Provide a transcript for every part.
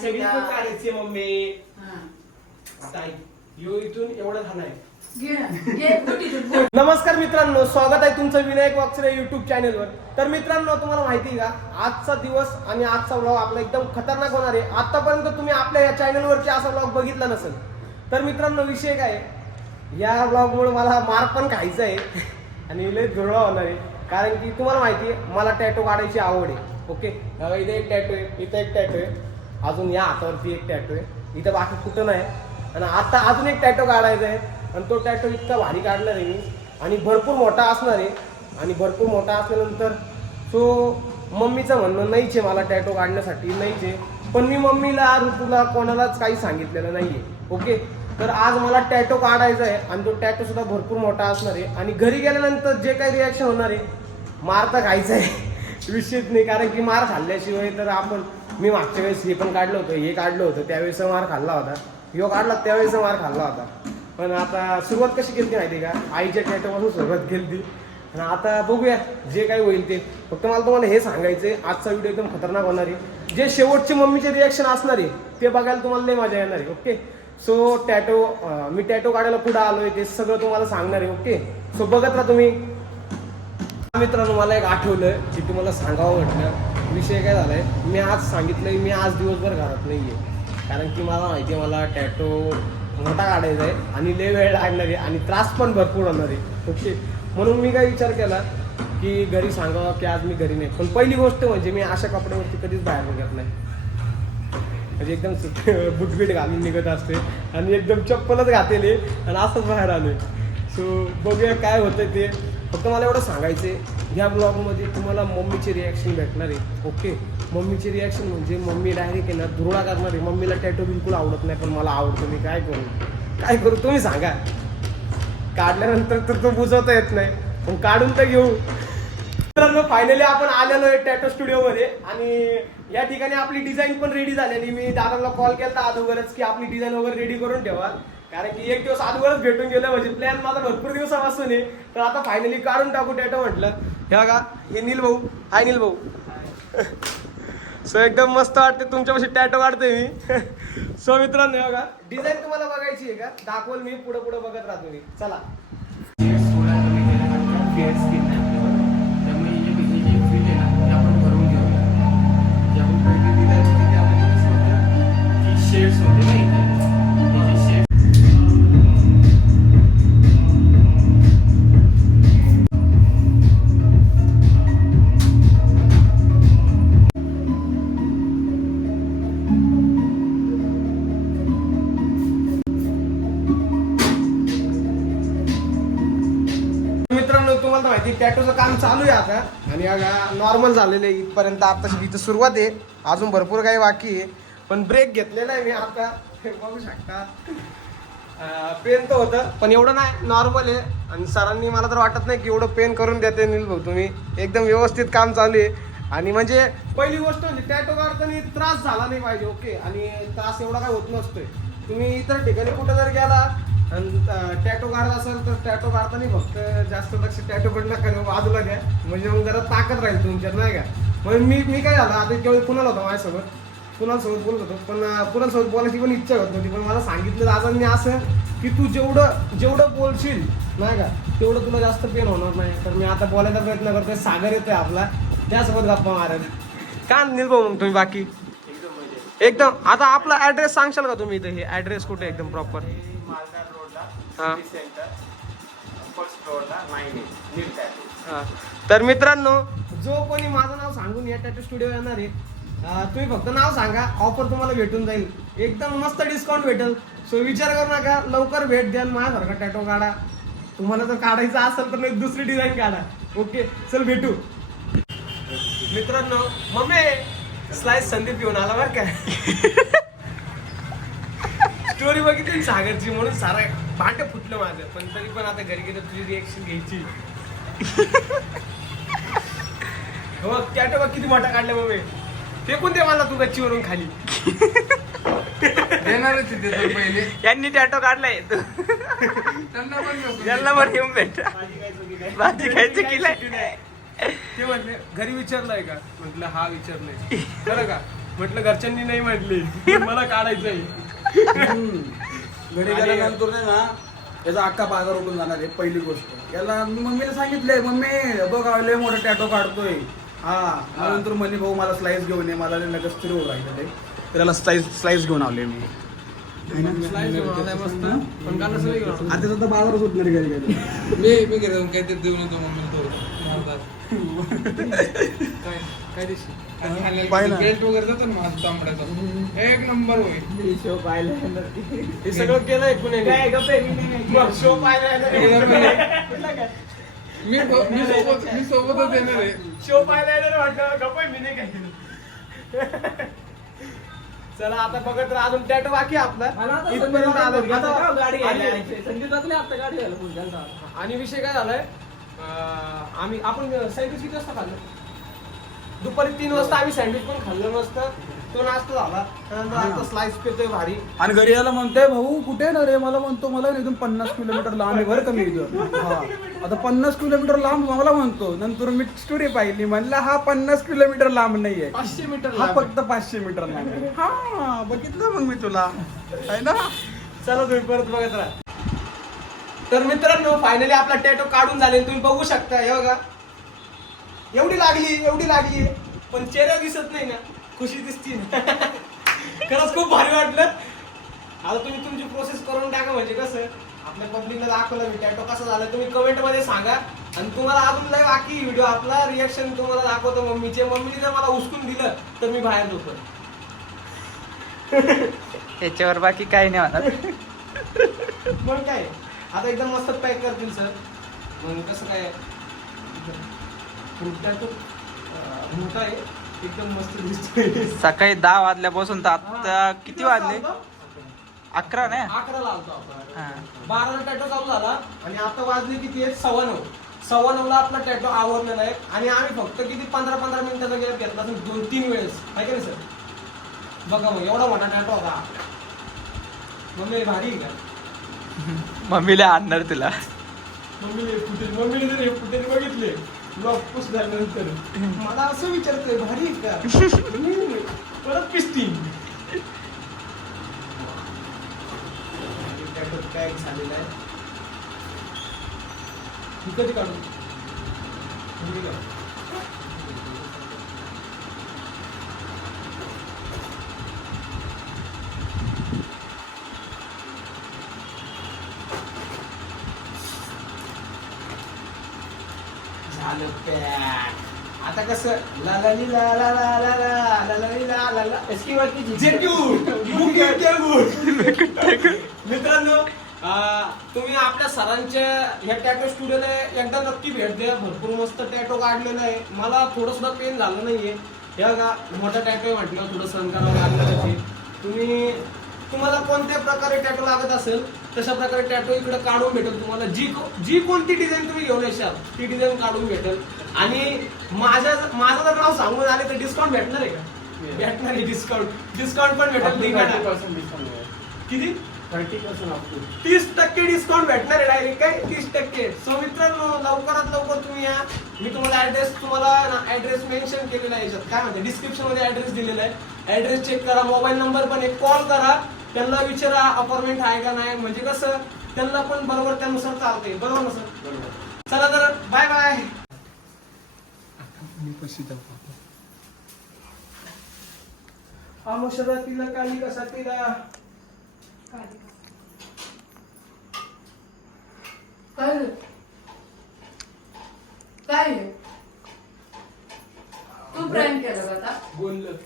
सगळी काढायची मम्मी. हा. आता ऐक यो इथून एवढं झालाय घे ना, घे, बोटीतून, बोट. नमस्कार मित्रांनो स्वागत आहे तुमचं विनायक वाक्सरे युट्यूब चॅनेलवर तर मित्रांनो तुम्हाला माहिती आहे का? आजचा दिवस आणि आजचा व्लॉग आपला एकदम खतरनाक होणार आहे. आतापर्यंत तुम्ही आपल्या या चॅनलवरती असा व्लॉग बघितला नसेल. तर मित्रांनो विषय काय आहे? या व्लॉगमुळे मला मार पण खायचा आहे. आणि लय धुरळा होणार आहे. कारण की तुम्हाला माहिती आहे मला टॅटो काढायची आवड आहे. ओके इथे एक टॅटो आहे इथं एक टॅटो आहे. अजून या हातावरती एक टॅटो आहे. इथं बाकी कुठं नाही. आणि आता अजून एक टॅटो काढायचा आहे. आणि तो टॅटो इतका भारी काढणार आहे मी. आणि भरपूर मोठा असणार आहे. आणि भरपूर मोठा असल्यानंतर तो मम्मीचं म्हणणं नाहीच आहे मला टॅटो काढण्यासाठी नाहीच. आहे पण मी मम्मीला ऋतूला कोणालाच काही सांगितलेलं नाही आहे ओके? तर आज मला टॅटो काढायचा आहे. आणि तो टॅटो सुद्धा भरपूर मोठा असणार आहे. आणि घरी गेल्यानंतर जे काही रिॲक्शन होणार आहे मार तर खायचं आहे. विषयच नाही. कारण की मार खाल्ल्याशिवाय तर आपण मी मागच्या वेळेस हे पण काढलं होतं हे काढलं होतं त्यावेळेस मार खाल्ला होता. यो काढला त्यावेळेस मार खाल्ला होता. पण आता सुरुवात कशी केली माहिती आहे का? आईच्या टॅटोपासून सुरुवात केली आणि आता बघूया जे काही होईल ते. फक्त मला तुम्हाला हे सांगायचंय आजचा व्हिडिओ एकदम खतरनाक होणार आहे. जे शेवटचे मम्मीचे रिॲक्शन असणार आहे ते बघायला तुम्हाला नाही मजा येणार आहे ओके सो टॅटो मी टॅटो काढायला पुढे आलोय ते सगळं तुम्हाला सांगणार आहे ओके सो बघत राहा तुम्ही. मित्रांनो मला एक आठवलं जे तुम्हाला सांगावं म्हटलं विषय काय झालाय मी आज सांगितलंय मी आज दिवसभर घरात नाहीये. कारण की मला माहिती आहे मला टॅटो मोठा काढायचा आहे आणि लय वेळ लागणार आहे आणि त्रास पण भरपूर होणार आहे. ओके म्हणून मी काय विचार केला की घरी सांगावं की आज मी घरी नाही. पण पहिली गोष्ट म्हणजे मी अशा कपड्यावरती कधीच बाहेर निघत नाही. म्हणजे एकदम बुटबीट घालून निघत असते आणि एकदम चप्पलच घातेले आणि असंच बाहेर आलोय. सो बघूया काय होतं ते. फक्त मला एवढं सांगायचे या ब्लॉगमध्ये तुम्हाला मम्मीची रिॲक्शन भेटणार आहे ओके मम्मीची रिॲक्शन म्हणजे मम्मी डायरेक्ट येणार धुरळा करणार. आहे मम्मीला टॅटो बिलकुल आवडत नाही पण मला आवडतो. मी काय करू? काय करू? तुम्ही सांगा. काढल्यानंतर तर तो बुजवता येत नाही. पण काढून तर घेऊ. मित्रांनो फायनली आपण आलेलो आहे टॅटो स्टुडिओमध्ये आणि या ठिकाणी आपली डिझाईन पण रेडी झालेली. मी दादाला कॉल केला अगोदरच की आपली डिझाईन वगैरे रेडी करून ठेवा. कारण की एक दिवस अगोदरच भेटून गेलं. म्हणजे प्लॅन माझा भरपूर दिवसापासून आहे. तर आता फायनली काढून टाकू टॅटो म्हटलं. हे बघा हे नील भाऊ. हाय नील भाऊ. सो एकदम मस्त वाटते तुमच्यापाशी टॅटो वाढते मी. सो मित्रांनो हे बघा. डिझाईन तुम्हाला बघायची आहे का? दाखवल मी पुढे पुढे बघत राहतो मी. चला. टॅटोचं काम चालू आहे आता. आणि नॉर्मल झालेलं आहे इथपर्यंत. आता इथं सुरुवात आहे. अजून भरपूर काही बाकी आहे. पण ब्रेक घेतलेला आहे मी आता. बघू शकता. पेन तर होतं पण एवढं नाही. नॉर्मल आहे. आणि सरांनी मला तर वाटत नाही की एवढं पेन करून देते नील भाऊ. तुम्ही एकदम व्यवस्थित काम चालू आहे. आणि म्हणजे पहिली गोष्ट म्हणजे टॅटो काढताना त्रास झाला नाही पाहिजे. ओके. आणि त्रास एवढा काय होत नसतोय. तुम्ही इतर ठिकाणी कुठं जर गेला आणि टॅटो काढत असेल तर टॅटो काढताना फक्त जास्त लक्ष टॅटो कडे नका देऊ, बाजूला घ्या. म्हणजे मग जरा ताकद राहील तुमच्यात नाही का? म्हणून मी मी काय झालं आता केवळ कुणाला होता माझ्यासोबत? कुणासोबत बोलत होतो पण कुणासोबत बोलायची पण इच्छा होत नव्हती पण मला सांगितलं दादांनी असं की तू जेवढं जेवढं बोलशील नाही का तेवढं तुला जास्त पेन होणार नाही. तर मी आता बोलायचा प्रयत्न करतोय सागर येतोय आपला. त्यासोबत गप्पा मारायला का निर्भव मग तुम्ही बाकी? एकदम आता आपला ऍड्रेस सांगशाल का तुम्ही इथे? हे ऍड्रेस कुठे एकदम प्रॉपर हा. हा. तर मित्रांनो जो कोणी माझं नाव सांगून या टॅटू स्टुडिओ येणार आहे तुम्ही फक्त नाव सांगा ऑफर तुम्हाला भेटून जाईल. एकदम मस्त डिस्काउंट भेटेल. सो विचार करू नका लवकर भेट द्याल माझ्यासारखा टॅटो काढा. तुम्हाला जर काढायचा असेल तर एक दुसरी डिझाईन काढा. ओके चल भेटू. मित्रांनो मम्मी स्लाइस संदीप घेऊन आला बरं काय स्टोरी बघितली सागरची म्हणून सारा भांड फुटलं माझं. पण तरी पण आता घरी गेलं तुझी रिएक्शन घ्यायची. हो टॅटो बघ किती मोठा काढला मग फेकून दे मला तू गच्चीवरून खाली? देणारच तिथे तर पहिले. यांनी टॅटो काढलाय. त्यांना पण नको. यांना पण घेऊन भेट. भाजी काय चुकी काय भाजी खायची की नाही? ते म्हटले घरी विचारलंय का? म्हटलं हा विचारलंय. खरं का? म्हटलं घरच्यांनी नाही म्हटले. मला काढायचंय. घरी गेल्यानंतर नाही ना याचा अख्खा बाजार उठून जाणार आहे पहिली गोष्ट. याला मी मम्मीला सांगितलंय मम्मी बघ लय मोठा टॅटो काढतोय. हा. नंतर म्हणे भाऊ मला स्लाइस घेऊन ये मला लगेच स्थिर होऊ राहिलं ते. तर याला स्लाइस स्लाइस घेऊन आलोय मी. आता बाजारच उठणार घरी गेले मी मी घरी जाऊन काहीतरी देऊन येतो मम्मीला. थोडं काय काय दिवशी पाय ना. बेल्ट वगैरे जातो ना माझा तांबड्याचा एक नंबर होईल हे सगळं केलंय मग शो पाहिला मी मी सोबत मी सोबतच येणार आहे. शो पाहायला येणार वाटलं गप्प मी नाही काय केलं. चला आता बघत राहा. अजून टॅटो बाकी आहे आपला. इथपर्यंत आलो. आता- आणि- आणि विषय काय झालाय? आम्ही आपण सँडविच किती वाजता खाल्लं? दुपारी तीन वाजता आम्ही सँडविच पण खाल्लं नसतं तो नाश्ता झाला. त्यानंतर आता स्लाइस पेतोय भारी. आणि घरी याला म्हणतोय भाऊ कुठे ना रे मला म्हणतो मला इथून पन्नास किलोमीटर लांब आहे बरं का मी इथं हा. आता पन्नास किलोमीटर लांब मला म्हणतो नंतर मी स्टोरी पाहिली. म्हणलं हा पन्नास किलोमीटर लांब नाहीये. पाचशे मीटर हा. फक्त पाचशे मीटर लांब. हा बघितलं मग मी तुला. आहे ना? चला तुम्ही परत बघत राहा. तर मित्रांनो फायनली आपला टॅटो काढून झाले तुम्ही बघू शकता. हे बघा. एवढी लागली एवढी लागली. पण चेहरा दिसत नाही ना. खुशी दिसती ना. खरंच खूप भारी वाटलं. आता तुम्ही तुमची प्रोसेस करून टाका म्हणजे कसं आपल्या पब्लिकला दाखवलं मी टॅटो कसं झालं. तुम्ही कमेंटमध्ये सांगा. आणि तुम्हाला अजून लय बाकी व्हिडिओ आपला रिएक्शन तुम्हाला दाखवतो मम्मीचे. मम्मीने जर मला उचकून दिलं तर मी बाहेर होतो त्याच्यावर बाकी काही नाही म्हणत मग काय? आता एकदम मस्त पॅक करतील सर मग कसं काय? अं, मोठा आहे. एकदम मस्त दिसतोय. सकाळी दहा वाजल्यापासून तर आता किती वाजले? अकरा नाही अकराला आलतो आपण. हा. बाराला टॅटो चालू झाला. आणि आता वाजले किती आहेत? सव्वा नऊ. सव्वा नऊला आपला टॅटो आवरलेला आहे. आणि आम्ही फक्त किती? पंधरा पंधरा मिनिटाचा गॅप घेतला दोन तीन वेळेस. आहे का नाही सर बघा मग एवढा मोठा टॅटो होता. मम्मी भारी आहे का? मम्मीला आणणार तुला. मम्मीने फुटेज मम्मीने जर हे फुटेज बघितले. ब्लॉग पोस्ट झाल्यानंतर मला असं विचारतोय भारी आहे का? हम्म, परत पिसती. पॅक झालेला आहे? कधी काढू ही का? झालं पॅक आता कसं? ला ला ली ला ला ला ला ला ला ला इसकी बात गुड मित्रांनो तुम्ही आपल्या सरांच्या ह्या टॅटो स्टुडिओला एकदा नक्की भेट द्या. भरपूर मस्त टॅटो काढलेला आहे. मला थोडं सुद्धा पेन झालं नाहीये. हे बघा मोठा टॅटो आहे म्हटलं थोडं सहन करावं लागलं तुम्ही तुम्हाला कोणत्या प्रकारे टॅटो लागत असेल तशा प्रकारे टॅटो इकडे काढून भेटेल तुम्हाला. जी जी कोणती डिझाईन तुम्ही घेऊन येशाल ती डिझाईन काढून भेटेल. आणि माझ्या माझं जर नाव सांगून आले तर डिस्काउंट भेटणार आहे का? भेटणार आहे डिस्काउंट डिस्काउंट पण भेटेल. किती? थर्टी पर्सेंट तीस टक्के डिस्काउंट भेटणार आहे डायरेक्ट काय? तीस टक्के. सो मित्रांनो लवकरात लवकर तुम्ही या. मी तुम्हाला ऍड्रेस तुम्हाला ऍड्रेस मेन्शन केलेला आहे याच्यात. काय म्हणते? डिस्क्रिप्शनमध्ये ऍड्रेस दिलेला आहे. ऍड्रेस चेक करा मोबाईल नंबर पण एक कॉल करा. त्यांना विचारा अपॉइंटमेंट आहे का नाही म्हणजे कसं त्यांना पण बरोबर त्यानुसार चालते बरोबर ना सर? चला तर बाय बाय आमुषदा तिला काली कसा तिला? काय? तू प्रँक केलं का आता? बोललं.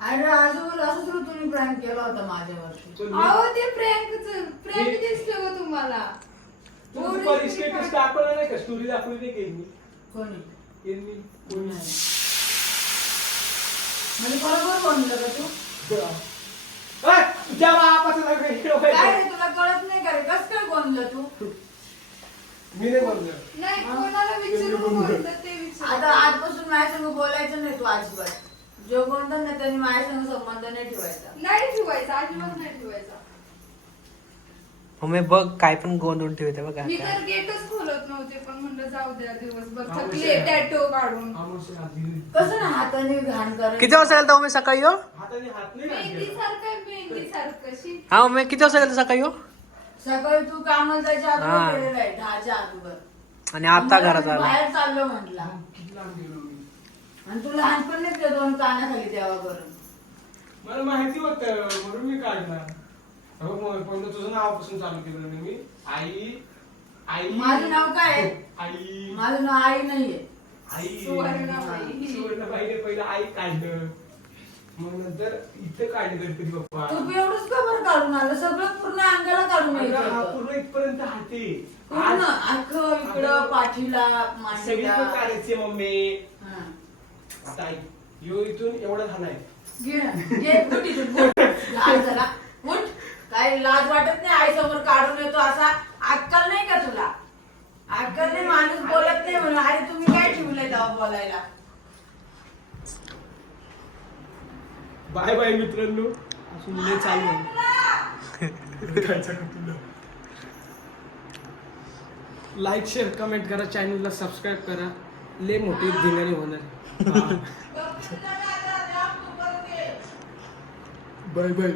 अरे आजवर असंच ऋतूने प्रँक केला होता माझ्यावरती. अहो ते प्रँक प्रँक दिसलं हो तुम्हाला. तू एवढं दुपारी स्टोरी स्टेटस काढ- टाकवलं नाही का? स्टोरी दाखवली नाही का यांनी? कोणी? यांनी? कोणी? नाही. म्हणजे बरोबर का तू? ए, तुझ्या बापाचं लग्न इकडं काय व्हायचं. रे तुला कळत नाही का रे? कस काय बोललं तू? मी नाही बोललो नाही कोणाला विचारून ते विचार आता आजपासून माझ्या संग बोलायचं नाही तू अजिबात. जो कोणता ना त्यांनी माझ्या संग संबंध नाही ठेवायचा. नाही ठेवायचा अजिबात नाही ठेवायचा. मम्मी बघ काय पण गोंधळून ठेवते बघा मी तर गेटच खोलत नव्हते पण म्हणलं जाऊ द्या दिवसभर थकले टॅटो काढून. कसं ना हाताने घाण करायचं. किती वाजता गेलता मम्मी सकाळी हो? हाताने हात नाही मेहंदी. सारखं मेहंदी सारखं शी. हा मम्मी किती वाजता गेलता सकाळी हो? सकाळी तू कामाला जायच्या हा. अगोदर गेलेला आहे दहाच्या अगोदर. आणि आता घरात आला. बाहेर चाललो म्हटला. आणि तू लहानपणीच ते दोन कानाखाली द्यावा करून मला माहिती होतं म्हणून मी काढला. हो मग पहिलं तुझं नावापासून चालू केलं ना मी. आई आई. माझं नाव काय? आहे? आई. माझं नाव आई नाहीये. आई. सुवर्णाबाई. सुवर्णाबाईने पहिलं आई काढलं. मग नंतर इथं काढलं गणपती बाप्पा. तू एवढंच कबर काढून आलं सगळं पूर्ण अंगाला काढून अगं, यायचं हा होतं. पूर्ण इथपर्यंत हाते. पूर्ण. अख्खं इकडं पाठीला सगळी मांडीला काढायचे मम्मी. आई यो इथून एवढा झालाय घे ना, घे, उठ इथून, उठ. लाज जरा, उठ. काय लाज वाटत नाही आई समोर काढून येतो असा. अक्कल नाही का तुला? अक्कल नाही माणूस बोलत नाही म्हणून. अरे तुम्ही काय ठेवलंय तेव्हा बोलायला? बाय बाय मित्रांनो. असून लय चालू आहे. लाईक शेअर कमेंट करा. चॅनलला सबस्क्राईब करा. लय मोठी धिंगाणी होणार. Bye bye